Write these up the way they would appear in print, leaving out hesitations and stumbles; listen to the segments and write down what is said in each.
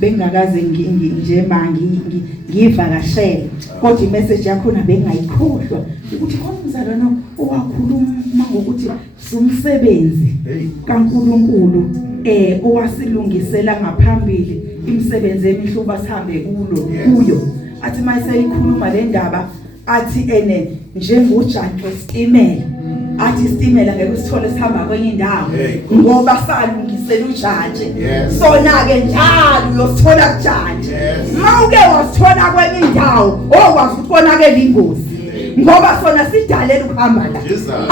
Bengakaze nje manje ngivakashele kodwa imessage yakho na bengayikhohlwa ukuthi umzalwana owakhuluma ngokuthi umsebenzi kaNkulunkulu owasilungisela ngaphambili imisebenzi emihluba sihambe kuyo athi mayiseyikhuluma le ndaba athi njengojantlo stimela athi istimela ngeke usithole sihamba kwenye indawo ngoba salungisela ujantshi sona ke njalo uyosithola kujantshi mawuke wasithola kwenye indawo okwazi ukubonakala ingozi ngoba sona sidalela ukuhamba la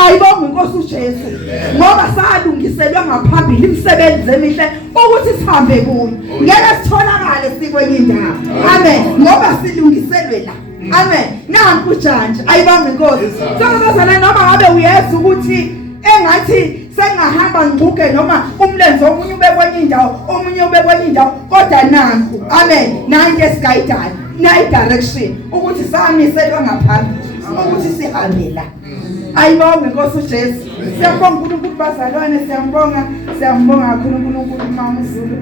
ayibonga inkosi uJesu ngoba salungiselwa ngaphambili imisebenzi emihle ukuthi sihambe kuyo ngeke sitholakale sikwenye indawo amen ngoba silungiselwe la amen nanku ujantshi ayibonga inkosi sokubazana noma ngabe uyeza ukuthi engathi sengahamba ngcuke noma umlenze omunye ube kwenye indawo omunye ube kwenye indawo kodwa nanku amen nanke esigayidana nayi direction ukuthi samiselwa ngaphambili ukuthi sihambe la ayibonga inkosi uJesu siyabonga uNkulunkulu bazalwane siyambonga kakhulu uNkulunkulu mama uZulu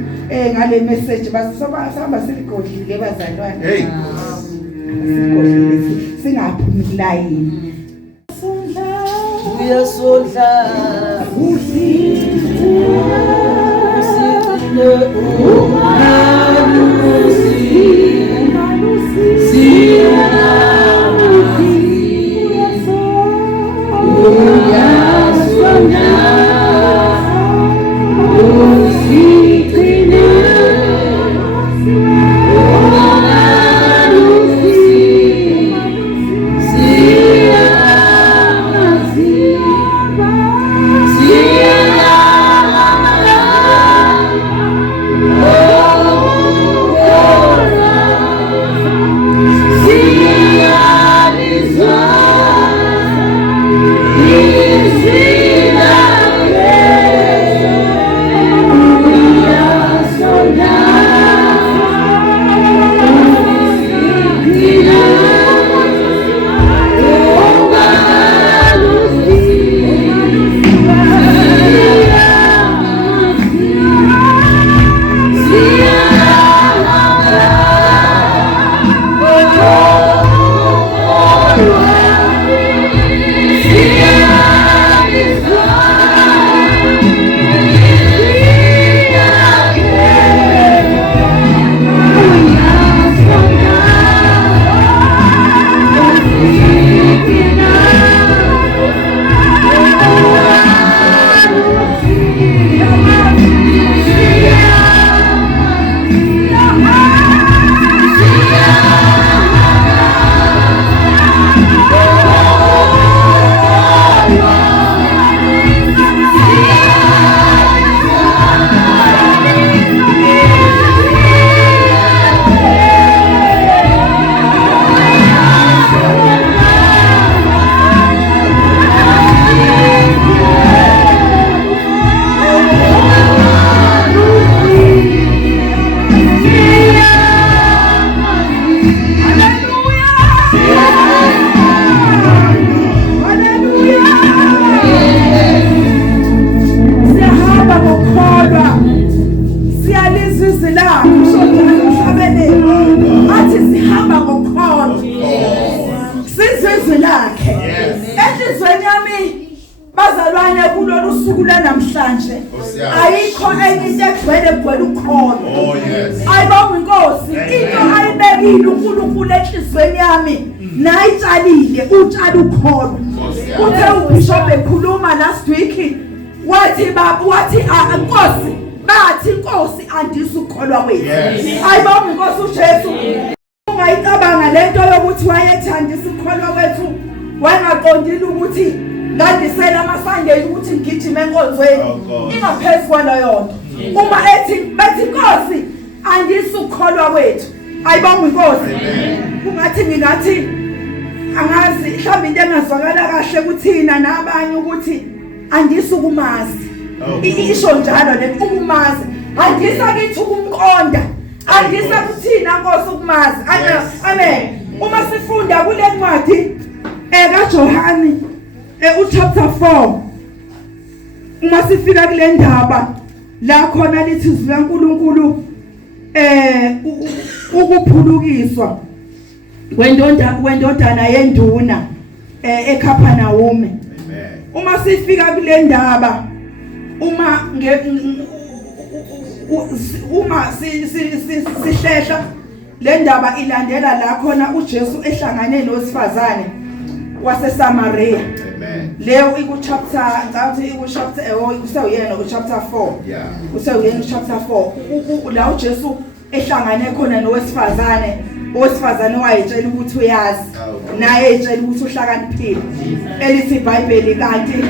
ngale message basihamba siligodlile bazalwane singaphumi kulayini uyasondla bazalwane kulolu suku lanamhlanje ayikho enye into egcwele ukukholwa ayibonga inkosi into ayibeka uyibekile uNkulunkulu enhlizweni yami nayitshalile utshala ukholo. Uthe uBishop ekhuluma last week wathi Nkosi bathi Nkosi andisa ukholwa kwethu. Ayibonga Nkosi uJesu. Ungayicabanga lento yokuthi wayethandisa ukholwa kwethu wayengaqondile ukuthi ngandisela amaSunday ukuthi ngigijime enkonzweni ingaphezulu kwaleyo nto. Uma bethi Nkosi andisa ukholwa kwethu. Ayibonga Nkosi. Kungathi ngingathi angazi mhlawumbe into engazwakala kahle kuthina nabanye ukuthi andisa ukumazi. Isho njalo le ukumazi. Andisa kithi ukumqonda. Andisa kuthina Nkosi ukumazi. Amen. Uma sifunda kule ncwadi kaJohane uchapter 4 uma sifika kule ndaba la khona lithi izwi laNkulunkulu ukuphulukiswa wendodana yenduna eKapanawume. Uma sifika kule ndaba uma sihlehla le ndaba ilandela la khona uJesu ehlangane nosifazane waseSamaria. Leo chapter usewuyena chapter 4. Usewuyena chapter 4 la uJesu ehlangane khona owesifazane wayetshela ukuthi uyazi naye etshela ukuthi uhlakaniphile. Elithi iBhayibheli kanti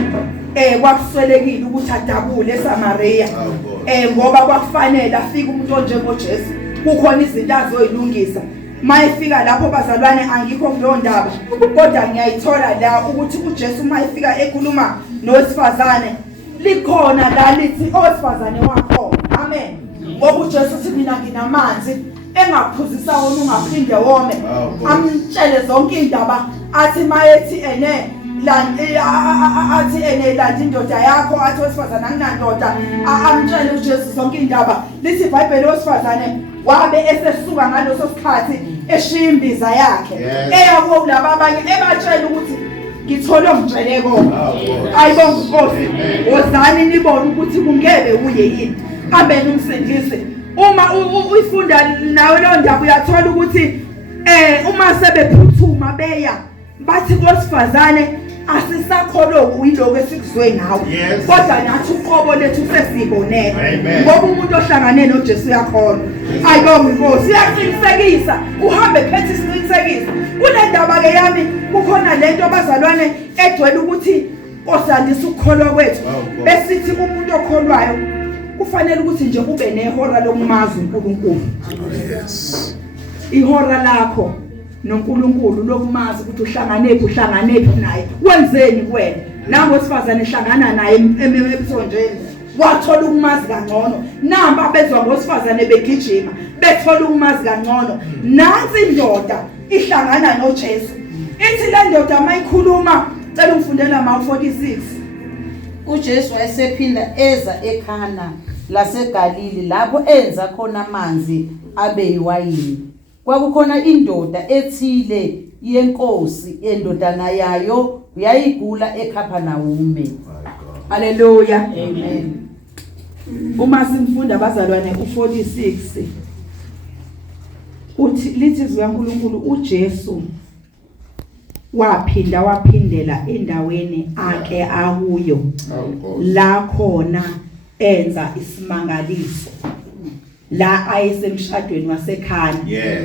kwakuswelekile ukuthi adabule eSamaria ngoba kwakufanele afike umuntu onjengoJesu kukhona izinto azoyilungisa. Mayifika lapho bazalwane angikho kulo ndaba kodwa ngiyayithola la ukuthi uJesu mayifika ekhuluma nowesifazane likhona la lithi owesifazane wakho. Amen. Ngoba uJesu uthi mina nginamanzi engaphuzisa wona ungaphinde wome. Amtshele zonke indaba athi mayethi landi indoda yakho athi wesifazane anginandoda amtshele uJesu zonke indaba. Lithi iBhayibheli wesifazane wabe esesuka ngaloso sikhathi eshiya imbiza yakhe eyabo kulabo abanye ebatshela ukuthi ngithole umtsheleko. Ayibonga Nkosi. Wozani nibone ukuthi kungebe uye yini abene umsindisi. Uma uyifunda nawe lo ndaba uyathola ukuthi uma sebephuthuma beya bathi kwesifazane asisakholwa uyiloko esikuzwe ngawo kodwa nathi uqobo lethu sesibonela ngoba umuntu ohlangane noJesu yakholwa. Ayibonga Nkosi. Uyaqinisekisa uhambe phethe isiqinisekiso kule ndaba ke yami. Kukhona lento abazalwane egcwele ukuthi osandisa ukukholwa kwethu besithi umuntu okholwayo kufanele ukuthi nje ube nehora lokumazi uNkulunkulu. Ihora lakho noNkulunkulu lokumazi ukuthi uhlanganephi naye wenzeni kuwena. Nango sifazane ehlangana naye emthonjeni wathola ukumazi kangcono. Namba bezwa ngosifazane begijima bethola ukumazi kangcono. Nansi indoda ihlangana noJesu. Ithi le ndoda mayikhuluma cela ungifundela Mark 46. uJesu wayesephinda eza eKhana laseGalili lapho enza khona amanzi abe yiwayini. Kwakukhona indoda ethile yenkosi endodana yayo yayigula eKapanawume. Haleluya. Amen. Uma simfunda abazalwane u46 uthi lithi izwi laNkulunkulu uJesu waphindela endaweni ake akuyo la khona enza isimangaliso la ayesemshadweni waseKhana.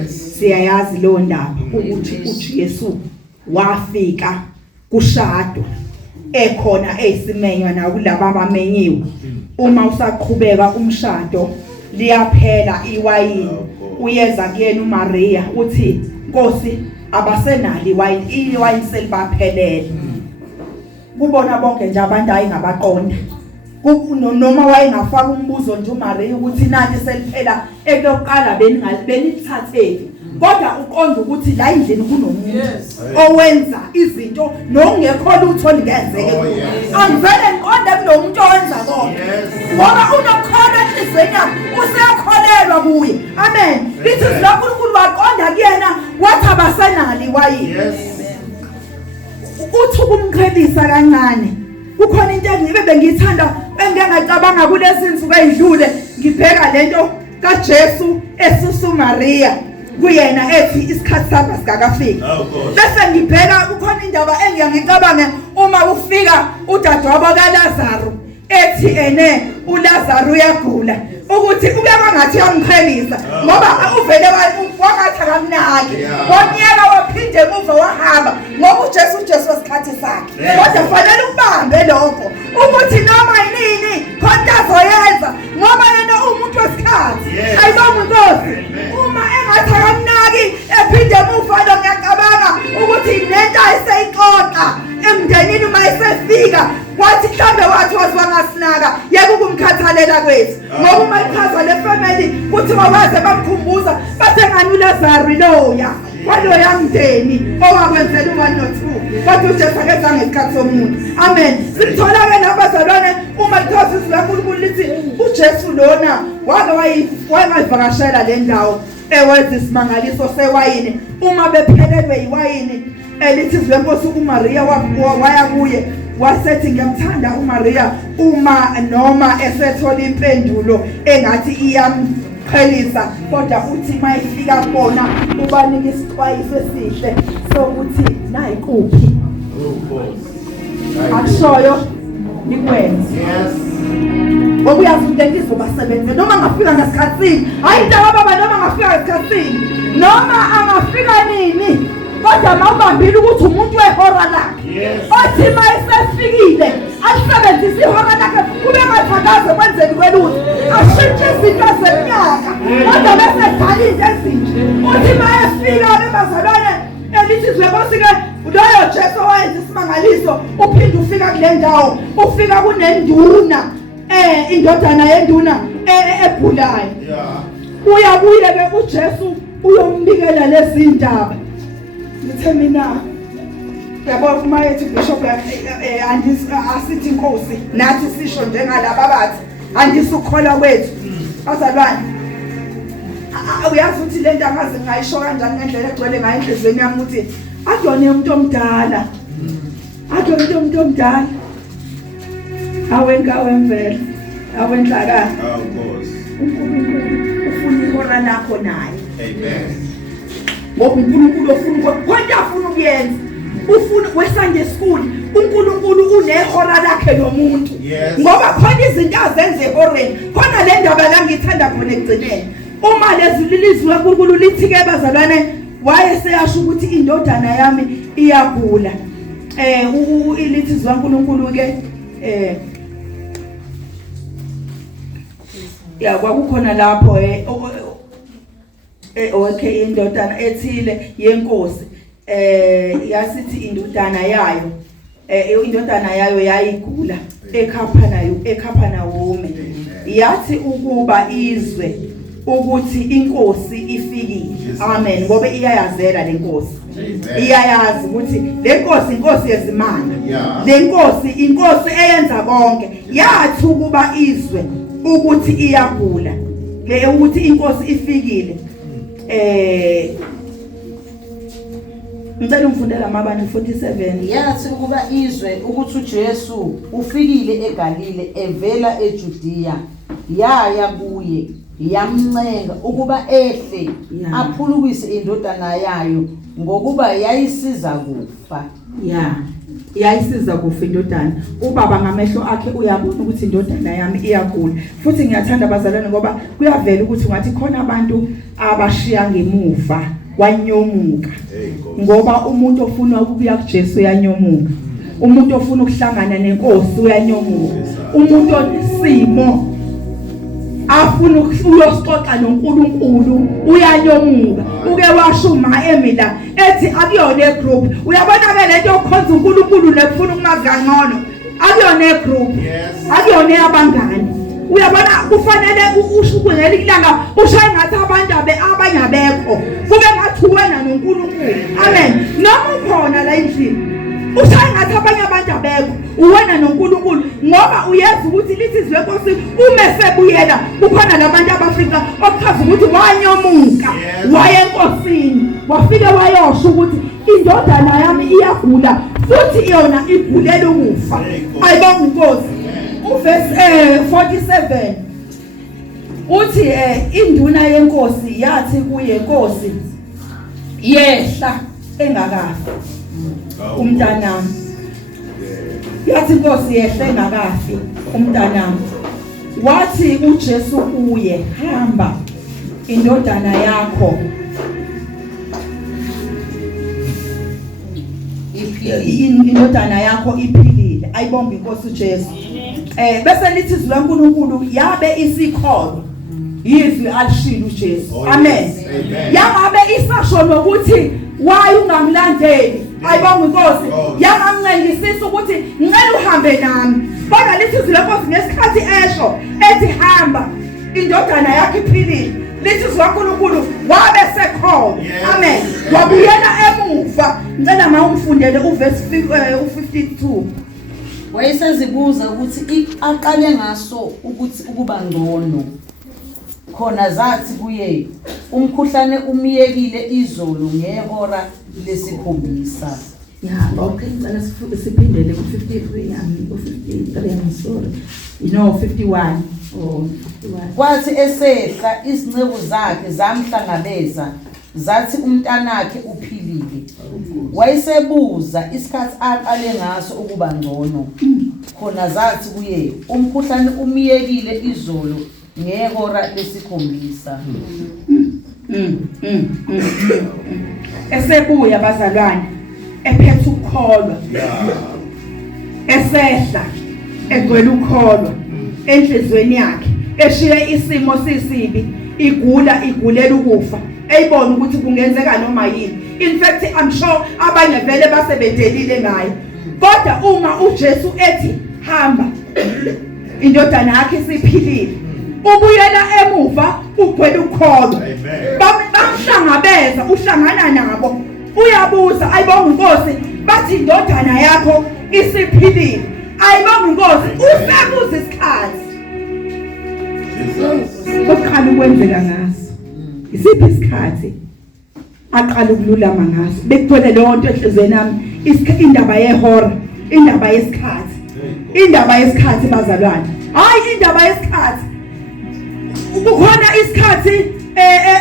Siyayazi lo ndaba ukuthi uJesu wafika kushado ekhona esimenywa nakulabo abamenyiwe. Uma usaqhubeka umshado liyaphela iwayini uyeza kuyena uMaria uthi Nkosi abasenali iwayini selibaphelele. Kubona bonke nje abantu ayingabaqonda noma wayengafaka umbuzo nje uMaria ukuthi nathi seliphela elokuqala benithatheli kodwa uqonda ukuthi la endlini kunomuntu owenza izinto nokungekho lutho lingenzeke. Angivele ngiqonde kunomuntu owenza konke ngoba unokholwa enhlizweni yakhe useyakholelwa kuye. Amen. Lithi lo uNkulunkulu waqonda kuyena wathi abasenali iwayini. Uthi ukumqhelisa kancane. Kukhona into bengiyithanda engingacabanga kulezi insuku ezidlule ngibheka lento kaJesu esusu Maria kuyena ethi isikhathi sami sikakafiki. Bese ngibheka kukhona indaba engiyangicabange uma ufika udadewabo kaLazaro ethi uLazaro uyagula ukuthi ube bangathi uyamkhelisa ngoba uvele wangathi akamnaki wonyaka waphinde emuva wahamba ngoba uJesu wesikhathi sakhe kodwa fanele ubambe lokho ukuthi noma yini khona azoyenza ngoba yena umuntu wesikhathi ayibonga Nkosi uma engathi akamnaki ephinde emuva lo ngiyacabanga ukuthi nento ayiseyixoxa emndenini uma isefika wathi mhlambe wathi wangasinaka yeke ukumkhathalela kwethu ngoba uma ichaza le family kuthi bawaze bamkhumbuza bathengani uLazaro loya waloya mndeni owakwenzela u1 no 2 kodwa uJesu akenza ngesikhathi somuntu. Amen. Sithola ke nabazalwane uma lithosa izwi laNkulunkulu lithi uJesu lona wayivakashela le ndawo ewenza isimangaliso sewayini uma bephelelwe yiwayini elithi izwi leNkosi uMaria waya kuye wasethi ngiyamthanda uMaria uma noma esethola impendulo engathi iyamkhelisa kodwa uthi mayifika kubona ubanika isixwayiso esihle sokuthi nayikuphi akushoyo nikwenze okuyazi into izobasebenza noma ngafika ngasikhatsini hayi indaba baba noma ngafika ngasikhatsini noma angafika nini kodwa mawubambile ukuthi umuntu wehora lakhe othi mayesefikile asebenzise ihora lakhe kube ngathakaze kwenzeni kwelutho ashintshe izinto zeminyaka kodwa bese dala into ezinje uthi mayefika bebazalwane elithi izwe Nkosi ke loyo Jesu owenza isimangaliso uphinde ufika kule ndawo ufika kunenduna indodana yenduna egulayo uyabuye ke uJesu uyombikela lezi ndaba lithe mina yabo uma yethi bishop asithi Nkosi nathi sisho njengalaba bathi andisukholwa kwethu bazalwane uyazi ukuthi lento angaze ngayisho kanjani ngendlela egcwele ngayo enhlizweni yami ukuthi akuyona umuntu omdala akuyona umuntu omdala awenkawe mvelo awenhlaka Nkosi uNkulunkulu ufuna ihora lakho naye. Amen. Ngoba uNkulunkulu ufuna konke afuna ukuyenza ufuna weSunday school uNkulunkulu unehora lakhe lomuntu ngoba khona izinto azenze ehoreni khona le ndaba la ngithanda khona egcineni uma lezilizwe uNkulunkulu lithi ke bazalwane wayeseyasho ukuthi indodana yami iyagula ilithi izwa uNkulunkulu ke ya kwakukhona lapho okay indodana ethile yenkosi yasithi indodana yayo yayigula eKhaphanawume yathi ukuba izwe ukuthi inkosi ifikile. Amen. Ngoba iyayazela lenkosi iyayazi ukuthi lenkosi inkosi yezimanga lenkosi inkosi eyenza konke yathi ukuba izwe ukuthi iyagula ukuthi inkosi ifikile. Ngicela ungifundele amabani 47 yathi ukuba izwe ukuthi uJesu ufikile eGalile evela eJudiya yaya kuye yamncenga ukuba ehle aphulukise indodana yayo ngokuba yayisiza kufa. Yayisiza kufa indodana ubaba ngamehlo akhe uyabona ukuthi indodana yami iyagula futhi ngiyathanda abazalwane ngoba kuyavela ukuthi ungathi khona abantu abashiya ngemuva wanyomuka ngoba umuntu ofuna ukubuya kuJesu uyanyomuka umuntu ofuna ukuhlangana nenkosi uyanyomuka umuntu onesimo afuna ukuyosixoxa noNkulunkulu uyanyomuka uke washuma emila ethi akuyona egroup uyabona ke lento yokukhonza uNkulunkulu nekufuna ukumazi kangcono akuyona egroup akuyona abangani uyabona kufanele ushukungela ilanga ushaye ngathi abantu abanye abekho kube ngathi wena noNkulunkulu. Amen. Noma ukhona la endlini ushaye ngathi abanye abantu abekho uwena noNkulunkulu ngoba uyazi ukuthi lithi izwe Nkosi umesebuyela kukhona labantu abafika okuchaza ukuthi wanyomuka wayenkosini wafika wayosho ukuthi indodana yami iyagula futhi yona igulela ukufa. Ayibonga uNkosi. Uverse 47 uthi induna yenkosi yathi kuye Nkosi yehla engakafi umntanami yathi inkosi yehla engakafi umntanami wathi uJesu kuye hamba indodana yakho indodana yakho iphilile ayibonga inkosi uJesu bese lithi izwi laNkulunkulu yabe isikholo yizwi alishilo uJesu amen yangabe isasho nokuthi waye ungamlandeli ayibonga inkosi yangamncengisisa ukuthi ngicela uhambe nami kodwa lithi izwi lenkosi ngesikhathi esho ethi hamba indodana yakhe iphilile lithi izwi laNkulunkulu wabe sekhona amen wabuyela emuva ngicela mawumfundele uverse 52 wayesezibuza ukuthi aqale ngaso ukuthi ukuba ngcono khona zathi kuye umkhuhlane umiyekile izolo ngehora lesikhombisa okay ngicela siphindele ku53 53 I'm sorry 51 kwathi esehla izinceku zakhe zamhlangabeza zathi umntanakhe uphilile wayesebuza isikhathi aqale ngaso ukuba ngcono khona zathi kuye umkhuhlane umiyekile izolo ngehora lesikhombisa esebuya bazalwane ephethe ukukholwa esehla egcwele ukukholwa enhlizweni yakhe eshiye isimo sisibi igulela ukufa eyibona ukuthi kungenzeka noma yini in fact I'm sure abanye vele basebedelile ngayo kodwa uma uJesu ethi hamba indodana yakhe isiphilile ubuyela emuva ugcwele ukukholwa bamhlangabeza uhlangana nabo uyabuza ayibonga inkosi bathi indodana yakho isiphilile ayibonga inkosi usebuza isikhathi okuqala ukwenzeka ngaso isiphi isikhathi aqala ukululama ngaso bekugcwele lonke enhlizweni nami indaba yehora indaba yesikhathi bazalwane hayi indaba yesikhathi kukhona isikhathi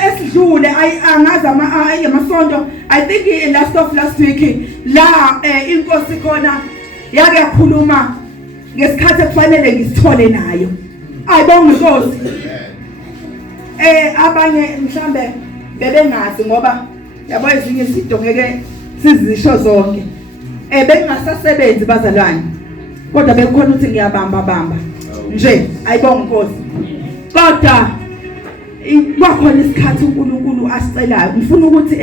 esidlule angazi amasonto I think last week la inkosi khona yake yakhuluma ngesikhathi ekufanele ngisithole nayo ayibonga inkosi abanye mhlambe bebengazi ngoba yabo ezinye izinto ngeke sizisho zonke bengasasebenzi bazalwane kodwa bekukhona ukuthi ngiyabamba nje ayibonga inkosi kodwa kwakhona isikhathi uNkulunkulu asicelayo ngifuna ukuthi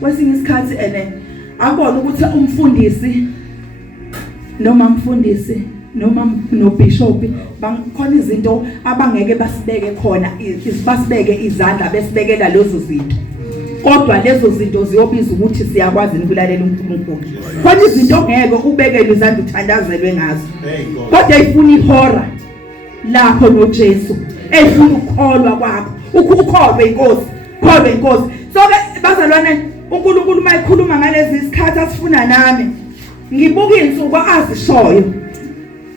kwesinye isikhathi akubona ukuthi umfundisi noma nobishop bangikhona izinto abangeke basibeke khona basibeke izandla besibekela lezo zinto kodwa lezo zinto ziyobiza ukuthi siyakwazi ukulalela uNkulunkulu khona izinto ngeke ubekele izandla uthandazelwe ngazo kodwa ifuna ihora lapho noJesu efuna ukukholwa kwakho ukukholwe inkosi so ke bazalwane uNkulunkulu mayikhuluma ngalezi isikhathi asifuna nami ngibuka insuku azishoyo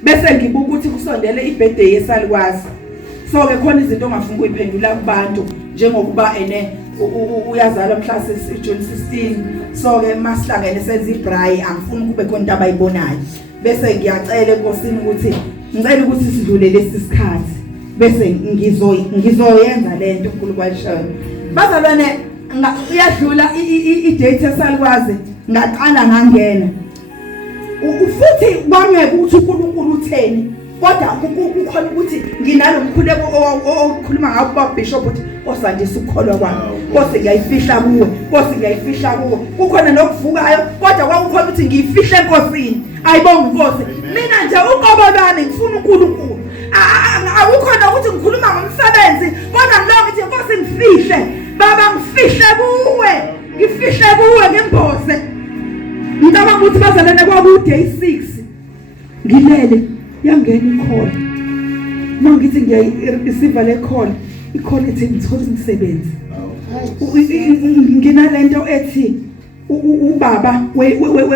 bese ngibuka ukuthi kusondele ibirthday yesalikwazi so ke khona izinto ongafuna ukuyiphendula kubantu njengokuba uyazalwa mhla June 16 so ke masihlangene senza ibrayi angifuni kube khona into abayibonayo bese ngiyacela enkosini ukuthi ngicela ukuthi sidlule lesi sikhathi bese ngizoyenza lento uNkulunkulu ayishoyo bazalwane iyadlula i-date esalikwazi ngaqala ngangena futhi kwangeke ukuthi uNkulunkulu utheni kodwa kukhona ukuthi nginalo mkhuleko okhuluma ngabo babishop ukuthi osandisa ukukholwa kwami Nkosi ngiyayifihla kuwe kukhona nokuvukayo kodwa kwakukhona ukuthi ngiyifihle enkosini ayibonga inkosi mina nje uqobo lwami ngifuna uNkulunkulu akukhona ukuthi ngikhuluma ngomsebenzi kodwa ngilonga ukuthi inkosi ngifihle baba ngifihle kuwe ngimboze ngicabanga ukuthi bazalane kwakuday 6 ngilele yangena ikhona mangithi ngiyayisiva le call ikhona ethi ngithola umsebenzi nginalento ethi ubaba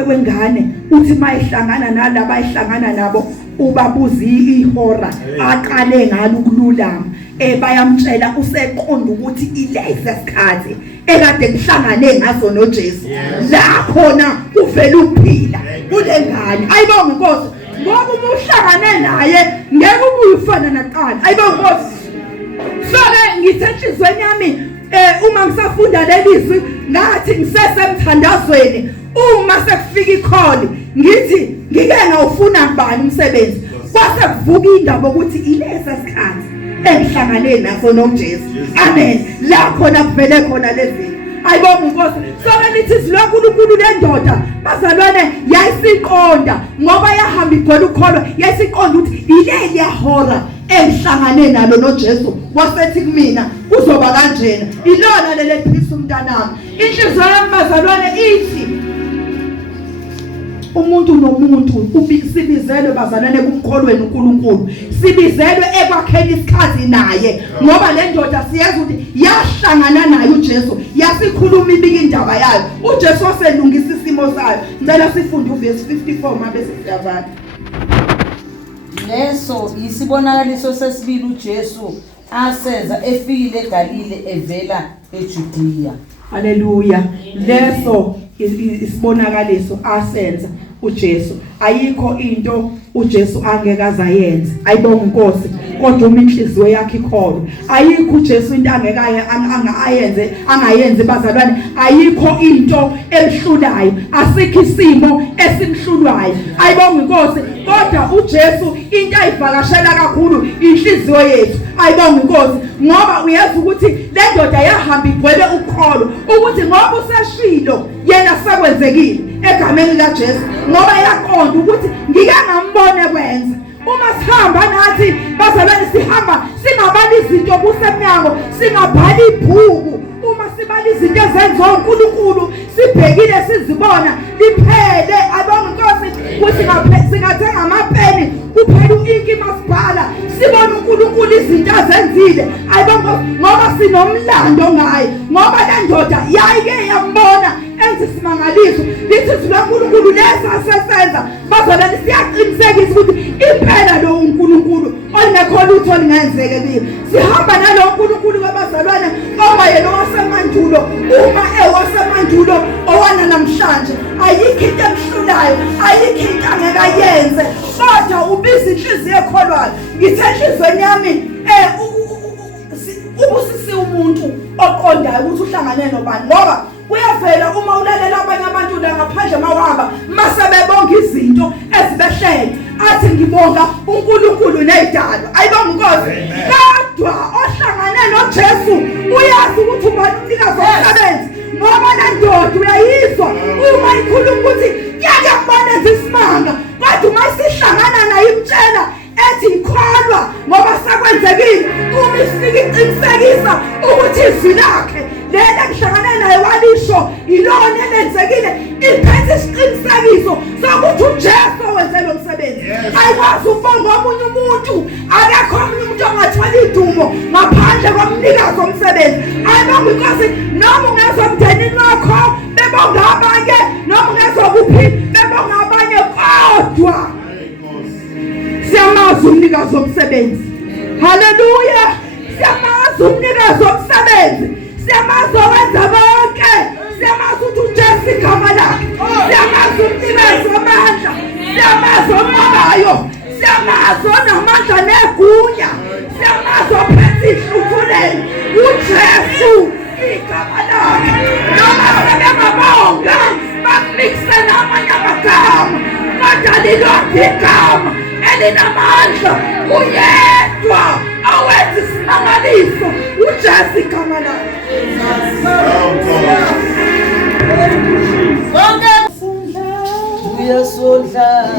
wengane uthi mayihlangana nalabo ayihlangana nabo ubabuza ihora aqale ngalo ukululama bayamtshela useqonda ukuthi ilesi sikhathi ekade kuhlangane ngaso noJesu la khona uvela ukuphila kule ngane. Ayibonge Nkosi, ngoba uma uhlangane naye ngeke ubuyifana naqala. Ayibonge Nkosi. So-ke ngithe enhlizweni yami uma ngisafunda lelizwi ngathi ngisesemthandazweni, uma sekufika ikholi ngithi ngike ngawufuna ngibani umsebenzi, kwase kuvuka indaba ukuthi ilesa sikhathi engihlangane naso noJesu. Amen. La khona kuvele khona lezi. Ayibonge Nkosi. So-ke lithi izwi loNkulunkulu lendoda bazalwane yayisiqonda ngoba yahamba igcwele ukholwa, yayisiqonda ukuthi ileli yahora engihlangane nalo noJesu wasethi kumina kuzoba kanjena. Ilona lele phisa umntanami. Inhliziyo yami bazalwane ithi umuntu nomuntu sibizelwe bazalwane kumkholweni uNkulunkulu, sibizelwe ekwakheni isikhathi naye, ngoba le ndoda siyazi ukuthi yahlangana naye uJesu, yasikhuluma ibika indaba yayo. uJesu waselungisa isimo sayo. Ngicela sifunde uverse 54 mabese siyavala. Leso isibonakaliso sesibili uJesu asenza efikile eGalile evela eJudiya. Haleluya. Leso isibonakaliso asenza uJesu. Ayikho into uJesu angeke azayenza. Ayibonge Nkosi. Kodwa uma inhliziyo yakhe ikholwa, ayikho uJesu into angeke angayenze bazalwane. Ayikho into emhlulayo, asikho isimo esimhlulayo. Ayibonge Nkosi. Kodwa uJesu into ayivakashela kakhulu inhliziyo yethu. Ayibonge Nkosi, ngoba uyazi ukuthi le ndoda yahamba igcwele ukholwa ukuthi ngoba useshilo yena sekwenzekile egameni likaJesu, ngoba yaqonda ukuthi ngike ngambone kwenza. Uma sihamba nathi bazalwane sihamba singabali izinto kusemnyango, singabhali ibhuku. Uma sibali izinto ezenziwa uNkulunkulu sibhekile sizibona liphele. Ayibonge Nkosi ukuthi singathenga amapeni kuphela uinki masibhala sibona uNkulunkulu izinto azenzile. Ayibonge ngoba sinomlando ngaye, ngoba le ndoda yayike yambona enze isimangaliso. Lithi uNkulunkulu lesa asesenza bazalwane siyaqinisekisa ukuthi impela lo uNkulunkulu ongekho lutho olingenzeke kuye. Sihamba nalo uNkulunkulu kwabazalwane obayena owasemandulo. Uma ewasemandulo owana namhlanje, ayikho into emhlulayo, ayikho into angeke ayenze. Kodwa ubiza inhliziyo ekholwayo. Ngithe enhlizweni yami ubusisi umuntu oqondayo ukuthi uhlangane nobani, ngoba kuyavela uma ulalela abanye abantu la ngaphandle mawahamba masebebonga izinto ezibehlele athi ngibonga uNkulunkulu nezidalo. Ayibonge Nkosi. Kodwa ohlangane noJesu uyazi ukuthi ubani umnikazi womsebenzi, ngoba le ndoda uyayizwa uma ikhuluma ukuthi yake mboneza isimanga, kodwa uma sihlangana naye imtshela ethi ikholwa ngoba sakwenzekile. Uma ifika iqinisekisa ukuthi izwi lakhe lele kuhlangane naye walisho ilona elenzekile, iphethe isiqinisekiso sokuthi uJesu wenze lo msebenzi. Ayikwazi ukubonga omunye umuntu, akekho omunye umuntu ongathola idumo ngaphandle komnikazi womsebenzi. Ayibonge Nkosi. Noma ungezwa emndenini wakho bebonga abanye, noma ungezwa kuphi bebonga abanye, kodwa siyamazi umnikazi womsebenzi. Haleluya. Siyamazi umnikazi womsebenzi, siyamazi owenza bonke, siyamazi ukuthi uJesu igama lakhe, siyamazi umnikazi wamandla, siyamazi omobayo, siyamazi onamandla negunya, siyamazi ophethe ihluthulelo, uJesu igama lakhe. Noma sebengabonga bamikise namanye amagama, kodwa lilodwa igama elinamandla, uyedwa awenza isimangaliso, uJesu igama lakhe. Uyasondla